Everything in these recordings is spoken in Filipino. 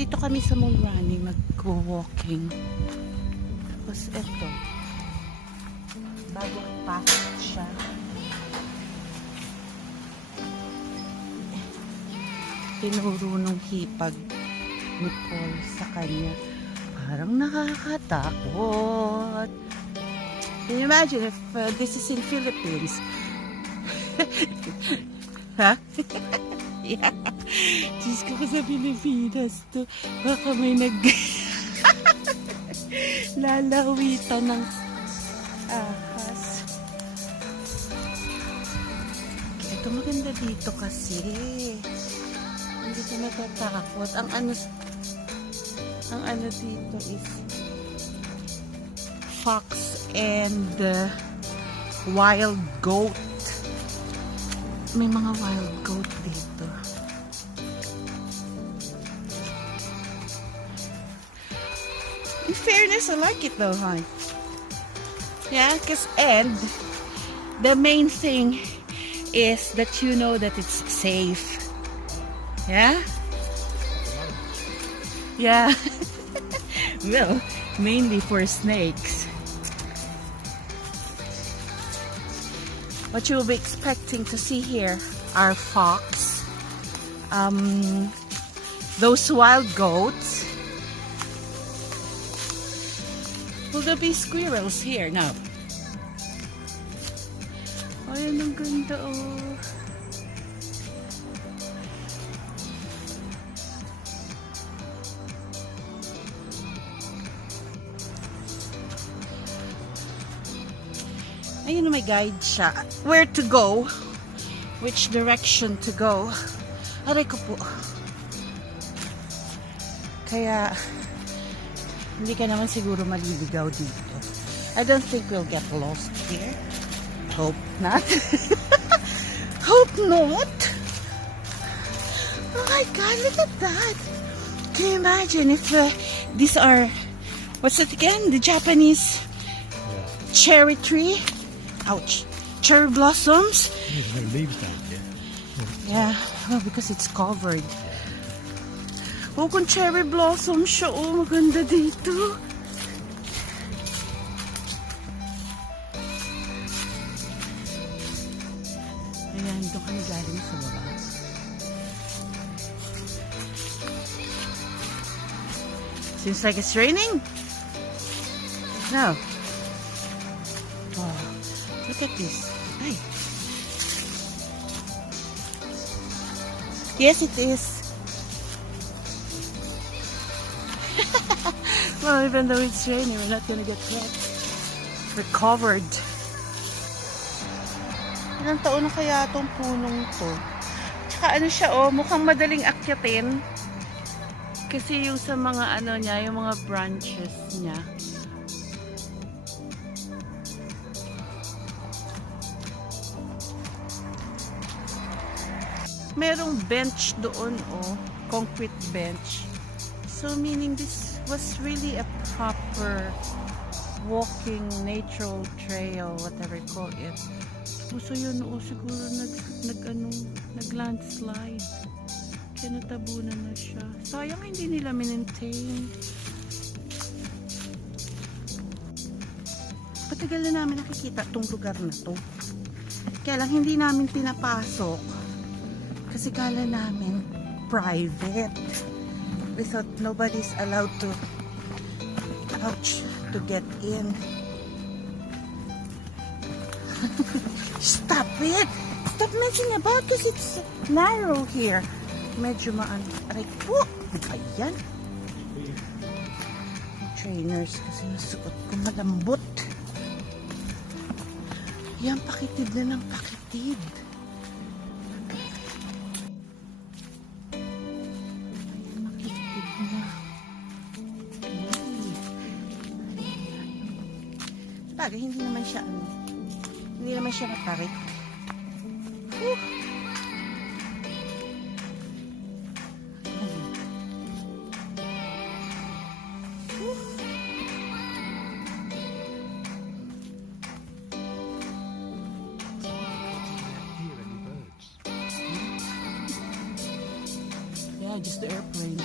Dito kami sa Mulrani mag-walking. Tapos eto, bago pasok siya, tinuro nung hipag ni Paul sa kanya. Parang nakakatakot. Can you imagine if this is in Philippines? Ha? Yeah. Diyos ko sa Pilipinas to. Baka may lalawitan ng ahas. Ito maganda dito kasi. Hindi ka natatakot. Ang ano dito is fox and wild goat. May mga wild goat dito. In fairness, I like it though, huh? Yeah, and the main thing is that you know that it's safe. Yeah? Yeah. Well, mainly for snakes. What you will be expecting to see here are fox, those wild goats. Will there be squirrels here? No. Ayan, ang ganda oh. Ayun, may guide siya. Where to go? Which direction to go? Aray ko po. Kaya, hindi ka naman siguro maliligaw dito. I don't think we'll get lost here. Hope not. Hope not. Oh my God, look at that. Can you imagine if these are, what's it again? The Japanese cherry tree? Ouch. Cherry blossoms? There's no leaves down here. Yeah, well, because it's covered. Oh, kung cherry blossom siya, oh, maganda dito. Ayan, doon kami galing sa baba. Seems like it's raining. No. Oh, look at this. Ay. Yes, it is. Well, even though it's raining, we're not gonna get wet. We're covered. Ilang taon na kaya itong punong to? Tsaka ano siya, oh, mukhang madaling akyatin. Kasi yung sa mga ano niya, yung mga branches niya. Merong bench doon, oh, concrete bench. So meaning this was really a proper walking natural trail, whatever you call it. So yun, oh, siguro nag-landslide. Kaya natabunan na siya. Sayang hindi nila maintain. Patagal na namin nakikita tong lugar na to. Kaya lang hindi namin pinapasok. Kasi kala namin private. We thought nobody's allowed to, ouch, to get in. Stop it! Stop messing about because it's narrow here. Medyo aray po. Ayan. Trainers kasi nasuot ko malambot. Yan, pakitid na ng pakitid. Bagay, hindi naman siya matarik. Yeah, just the airplanes.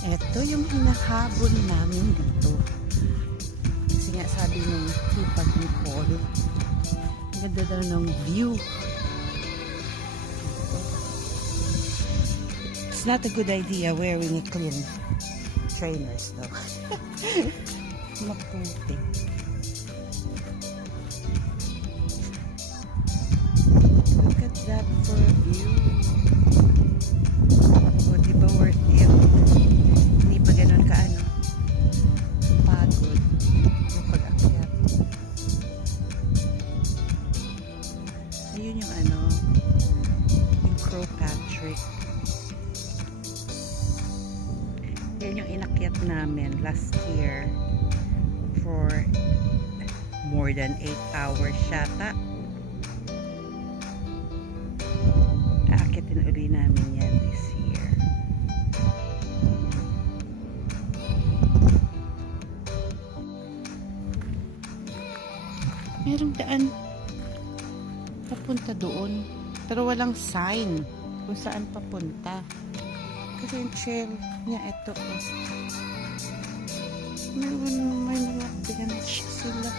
Ito yung hinahabol namin dito. Kasi nga sabi nung hipag ni Paul, ganda daw ng view. It's not a good idea wearing a clean trainers though. Maputi. Look at that for a view. O, di ba worth it? Hindi pa ganun kaano. Pagod. Yung pag-akyat. Ayun yung ano, yung Crow Patrick. Yan yung inakyat namin last year for more than 8 hours yata. Aakyatin uli namin yan this year. Merong daan papunta doon pero walang sign kung saan papunta. Kasi yung trail niya ito may mga bench sila.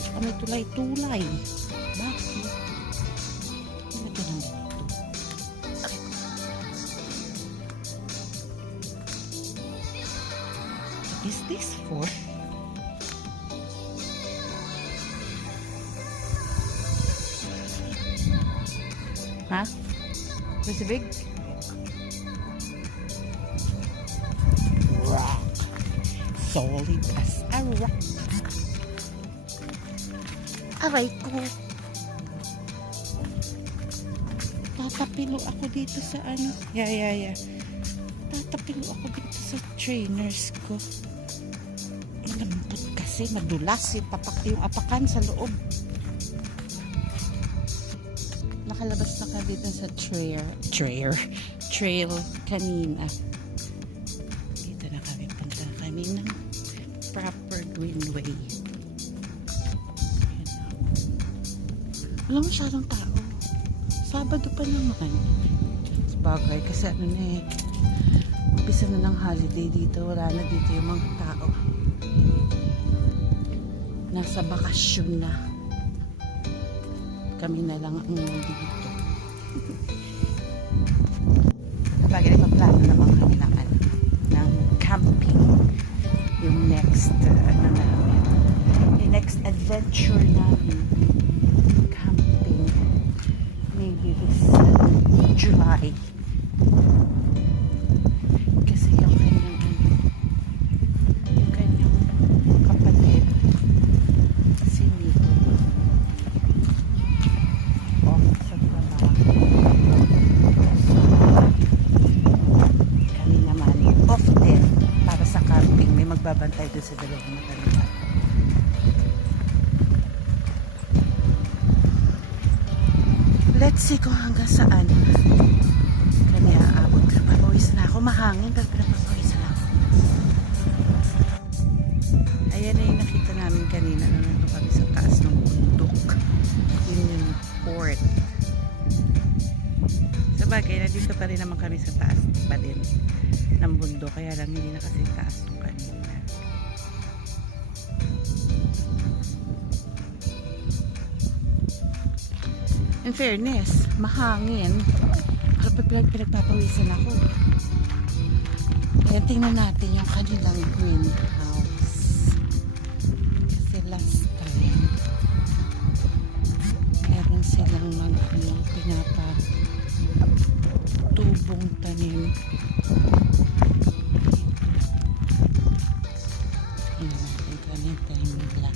Tsaka may tulay-tulay. Bakit? Ano ka lang dito? What is this for? Huh? Where's the big? Rock. Solid as a rock. Aray ko. Tatapilo ako dito sa ano. Yeah. Tatapilo ako dito sa trainers ko. Lambot kasi. Madulas yung apakan sa loob. Nakalabas na ka dito sa trail kanina. Dito na kami, punta kami ng proper greenway. Wala masyadong tao. Sabado pa naman. Sabagay kasi ano na eh, umpisa na ng holiday dito. Wala na dito yung mga tao. Nasa bakasyon na. Kami na lang ang nandito. Bagay na plano naman kanilang ng camping. Yung next yung next adventure namin. Camping. Maybe this July. Kasi yung kanyang kapatid si Nico. Kami naman off din para sa camping. May magbabantay doon sa dalawang na kanila. Let's see kung hanggang saan kami aabot. Pinapapawis na ako. Mahangin pero pinapapawis na ako. Ayan na yung nakita namin kanina na nandun kami sa taas ng bundok. Yun yung port. Sabagay, nandito pa rin naman kami sa taas pa din ng bundok. Kaya lang hindi na kasi taas yung kanina. In fairness, mahangin. Pero pinagpapawisan ako. Ayan, tingnan natin yung kanilang greenhouse. Kasi last time, meron silang tubong tanim. Ayan natin tanim nila.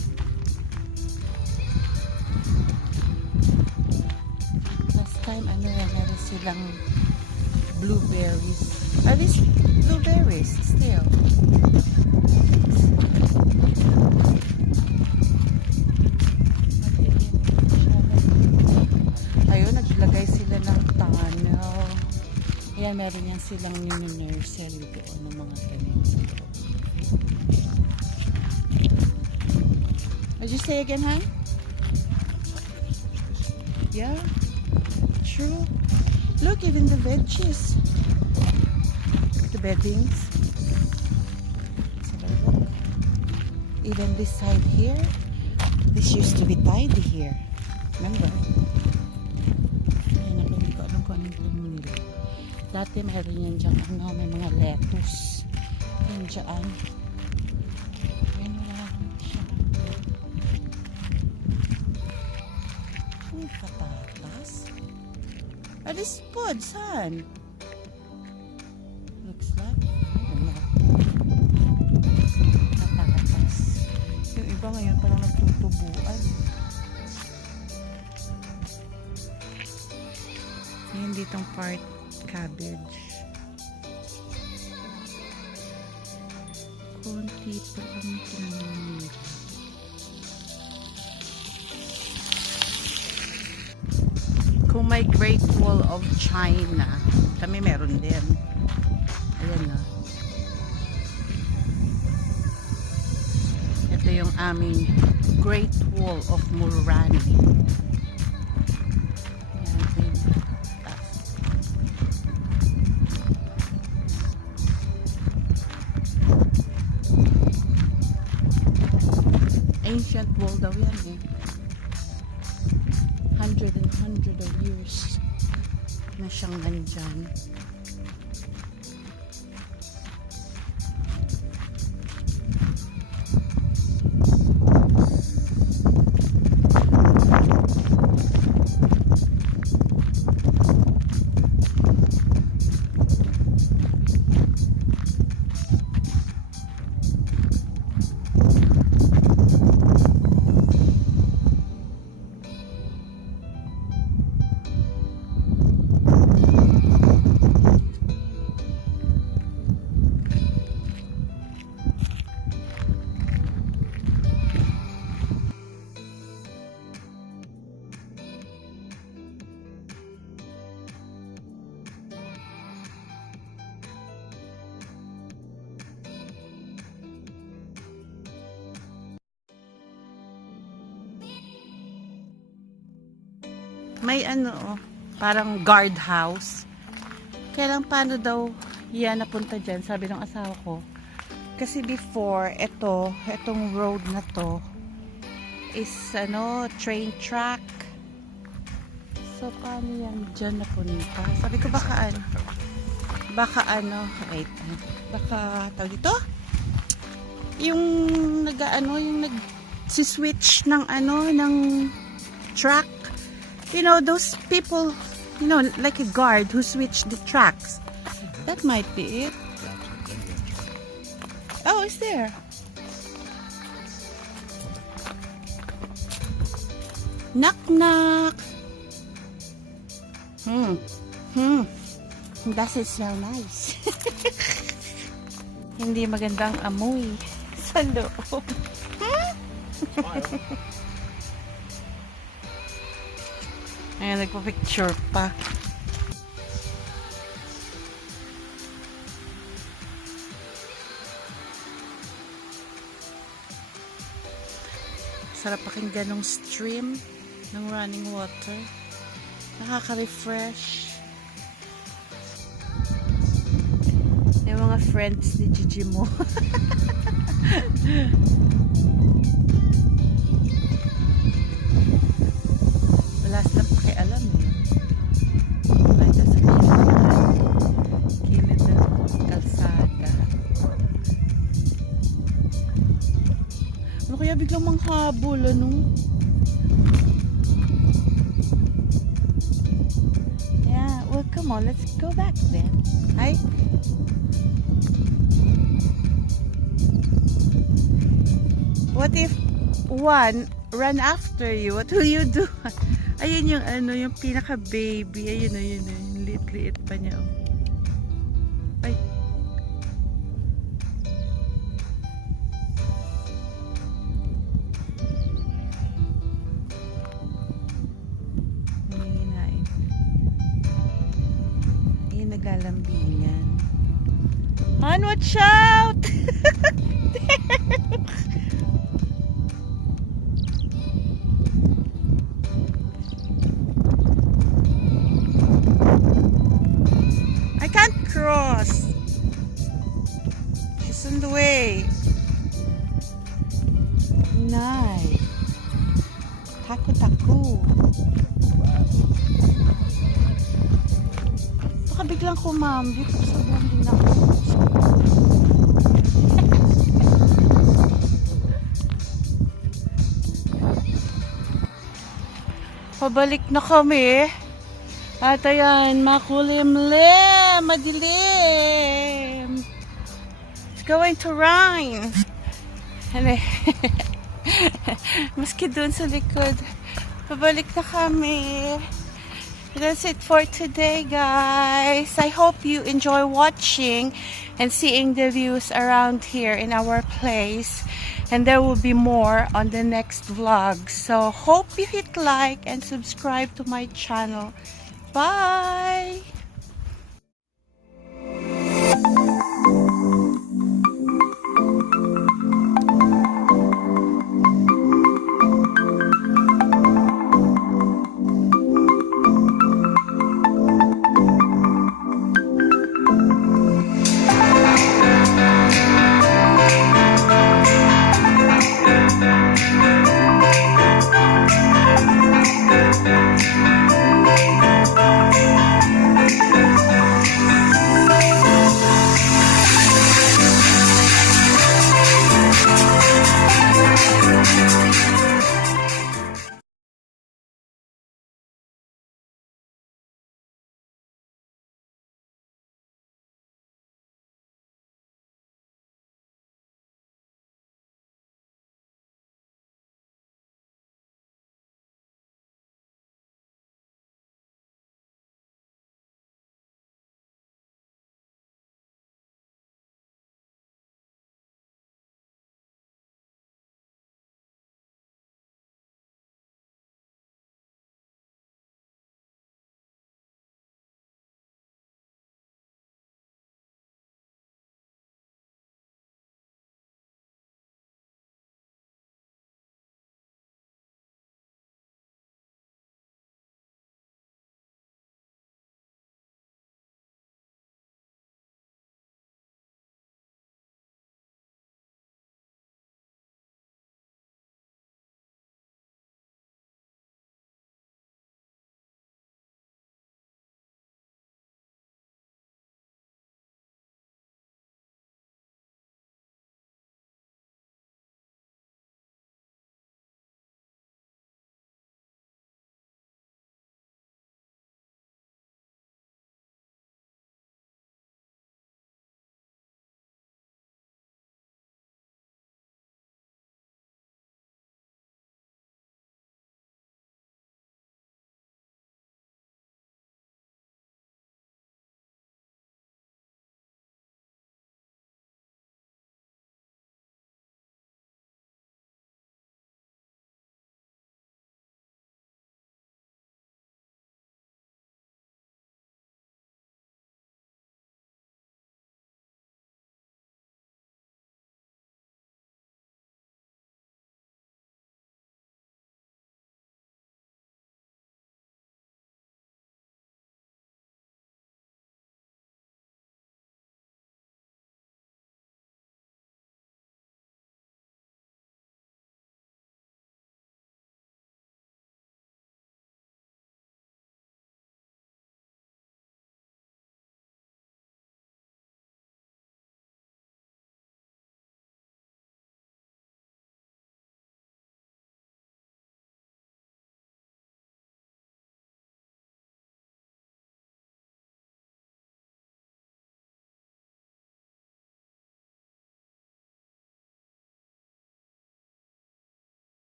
Last time, meron silang blueberries. Are these blueberries still? Ayun, naglagay sila ng tunnel. Ayan, meron yan silang nursery doon ng mga tanim. What did you say again, Han? Yeah, true. Look, even the veggies. The beddings. Let's have a look. Even this side here. This used to be tidy here. Remember? Ayan, ako hindi ko alam kung anong puno nila. Dati meron yan dyan, ano, may mga lettuce. Yan dyan. Yan, wala lang siya. May patatas. Are these pods, son? Looks like. Ano? Patatas. Yung iba ngayon parang nagtutubuan. Yan ditong part cabbage. Konti pa lang tinanong. Kung may Great Wall of China, kami meron din. Ayan na. Ito yung aming Great Wall of Murani. Ancient wall daw yan eh. 100 of years na siyang nandyan. May ano, oh, parang guard house. Kaya lang paano daw yan napunta dyan, sabi ng asawa ko. Kasi before, etong road na to is ano, train track. So paano yan dyan napunta? Sabi ko baka ano, wait, baka tawag dito? Yung nag-switch ng ano, ng track. You know, those people, you know, like a guard who switched the tracks. That might be it. Oh, it's there. Knock, knock. Does it smell nice? Hindi magandang amoy sa loob. Ayan, nagpa-picture pa. Sarap pakinggan ng stream, ng running water. Nakaka-refresh. Yung mga friends ni Gigi mo. Wala silang pakialam eh. Ay, nasa kilid ng kalsada. Ano kaya biglang manghabol, ano? Yeah, well, come on, let's go back then. Hi? What if one run after you? What will you do? Ayun yung ano, yung pinaka baby. Ayun, yung liit-liit pa niya. Oh. Ay. Hinginain. Ayun, naglalambingan. Han, watch out! Inay. Taku-taku. Baka biglang kumambit. Sabihan din ako. Pabalik na kami. At ayan, makulimlim, madilim. It's going to rain. Ano maski dun sa likod. Pabalik na kami. That's it for today, guys. I hope you enjoy watching and seeing the views around here in our place. And there will be more on the next vlog. So hope you hit like and subscribe to my channel. Bye!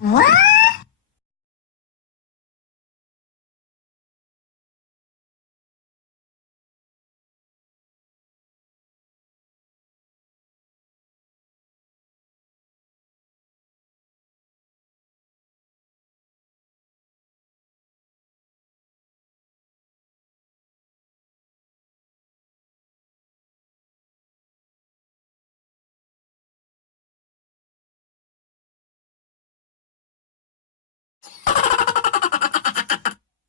Wow!